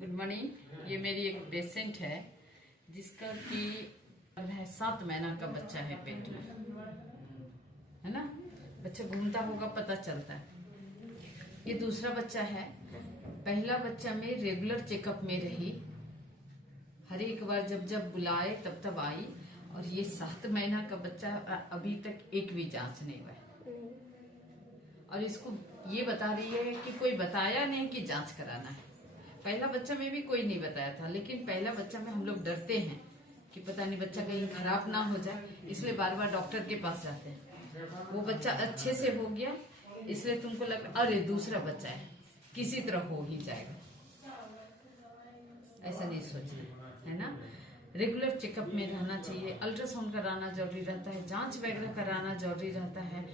Good morning. ये मेरी एक पेशेंट है जिसका कि है 7 महीना का बच्चा है पेट में, है ना। बच्चा घूमता होगा, पता चलता है। ये दूसरा बच्चा है। पहला बच्चा में रेगुलर चेकअप में रही, हर एक बार जब जब बुलाए तब तब आई। और ये 7 महीना का बच्चा अभी तक एक भी जांच नहीं हुआ। और इसको ये बता रही है कि कोई बताया नहीं कि जांच कराना है। पहला बच्चा में भी कोई नहीं बताया था, लेकिन पहला बच्चा में हम लोग डरते हैं कि पता नहीं बच्चा कहीं खराब ना हो जाए, इसलिए बार बार डॉक्टर के पास जाते हैं। वो बच्चा अच्छे से हो गया, इसलिए तुमको लग अरे दूसरा बच्चा है, किसी तरह हो ही जाएगा, ऐसा नहीं सोचना, है ना। रेगुलर चेकअप में रहना चाहिए, अल्ट्रासाउंड कराना जरूरी रहता है, जांच वगैरह कराना जरूरी रहता है।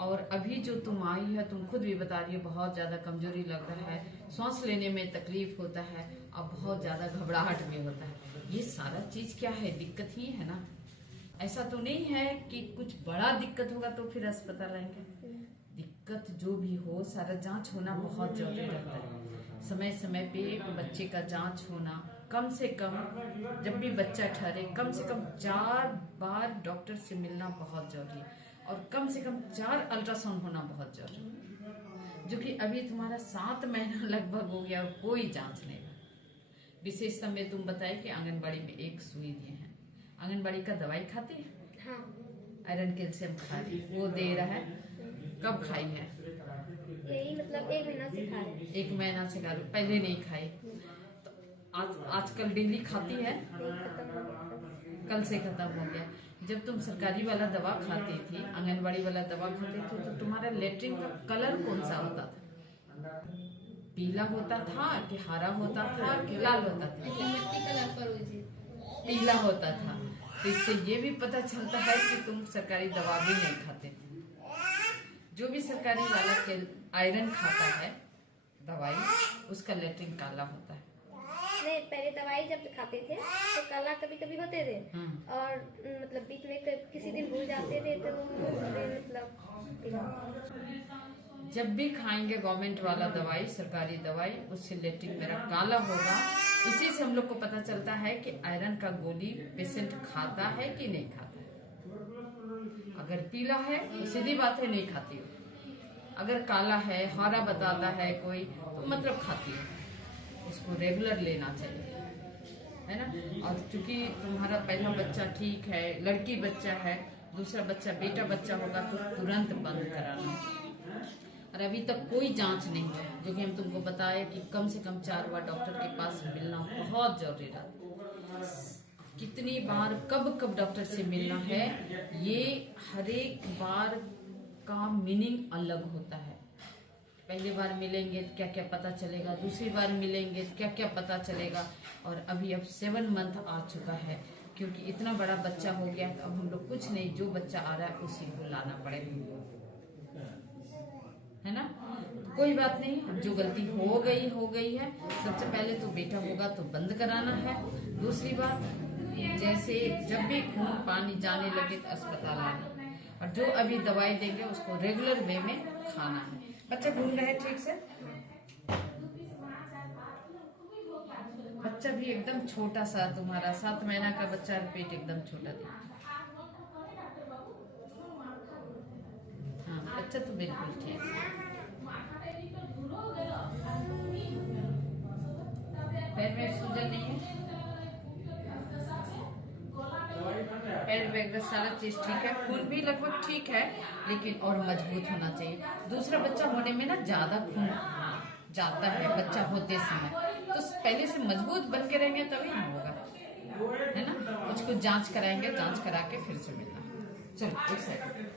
और अभी जो तुम आई है, तुम खुद भी बता रही हो बहुत ज्यादा कमजोरी लग रहा है, सांस लेने में तकलीफ होता है और बहुत ज्यादा घबराहट भी होता है। ये सारा चीज क्या है, दिक्कत ही है ना। ऐसा तो नहीं है कि कुछ बड़ा दिक्कत होगा तो फिर अस्पताल आएंगे। दिक्कत जो भी हो, सारा जांच होना बहुत जरूरी रहता है। समय समय पे बच्चे का जांच होना, कम से कम जब भी बच्चा ठहरे कम से कम 4 बार डॉक्टर से मिलना बहुत जरूरी है। और कम से कम 4 अल्ट्रासाउंड होना बहुत जरूरी है, जो कि अभी तुम्हारा 7 महीना लगभग हो गया और कोई जांच नहीं हुआ। विशेष में तुम बताए कि आंगनबाड़ी में एक सुई दिए हैं। आंगनबाड़ी का दवाई खाते हैं? हाँ। आयरन कैल्शियम खा रही, वो दे रहा है। कब खाई है? यही मतलब 1 महीना से खा रहे। 1 महीना से खा रही, पहले नहीं खाई तो आजकल डेली खाती है? कल से खत्म हो गया। जब तुम सरकारी वाला दवा खाती थी, आंगनबाड़ी वाला दवा खाती थी, तो तुम्हारा लेटरिन का कलर कौन सा होता था? पीला होता था कि हरा होता था कि लाल होता था? मिट्टी कलर पर पीला होता था। तो इससे ये भी पता चलता है कि तुम सरकारी दवा भी नहीं खाते थे। जो भी सरकारी वाला आयरन खाता है दवाई, उसका लेटरिन काला होता है। नहीं, पहले दवाई जब खाते थे तो काला कभी कभी होते थे, और मतलब बीच में किसी दिन भूल जाते थे तो मतलब जब भी खाएंगे गवर्नमेंट वाला दवाई, सरकारी दवाई, उससे लेटरिन मेरा काला होगा। इसी से हम लोग को पता चलता है कि आयरन का गोली पेशेंट खाता है कि नहीं खाता है। अगर पीला है तो सीधी बात है नहीं खाती हो, अगर काला है, हरा बताता है कोई, तो मतलब खाती है। उसको रेगुलर लेना चाहिए, है ना। और चूंकि तुम्हारा पहला बच्चा ठीक है, लड़की बच्चा है, दूसरा बच्चा बेटा बच्चा होगा तो तुरंत बंद कराना। और अभी तक कोई जांच नहीं है, जो कि हम तुमको बताए कि कम से कम 4 बार डॉक्टर के पास मिलना बहुत जरूरी रहता है। कितनी बार कब कब डॉक्टर से मिलना है, ये हर एक बार का मीनिंग अलग होता है। पहली बार मिलेंगे तो क्या क्या पता चलेगा, दूसरी बार मिलेंगे तो क्या क्या पता चलेगा। और अभी अब 7 मंथ आ चुका है, क्योंकि इतना बड़ा बच्चा हो गया तो अब हम लोग कुछ नहीं, जो बच्चा आ रहा है उसी को लाना पड़ेगा, है ना। कोई बात नहीं, अब जो गलती हो गई है। सबसे पहले तो बेटा होगा तो बंद कराना है। दूसरी बात, जैसे जब भी खून पानी जाने लगे तो अस्पताल आना, और जो अभी दवाई देंगे उसको रेगुलर वे में खाना है। बच्चा घूम रहा है ठीक से, बच्चा भी एकदम छोटा सा, तुम्हारा 7 महीना का बच्चा, पेट एकदम छोटा दिखता। हाँ, बच्चा तो बिल्कुल ठीक है। पैर में सूजन नहीं है, पैर वगैरह सारा चीज ठीक है, खून भी लगभग ठीक है, लेकिन और मजबूत होना चाहिए। दूसरा बच्चा होने में ना ज्यादा खून जाता है बच्चा होते समय, तो पहले से मजबूत बन के रहेंगे तभी ना होगा, है ना। कुछ जांच कराएंगे, जांच करा के फिर से मिलना। चलो एक सेकंड।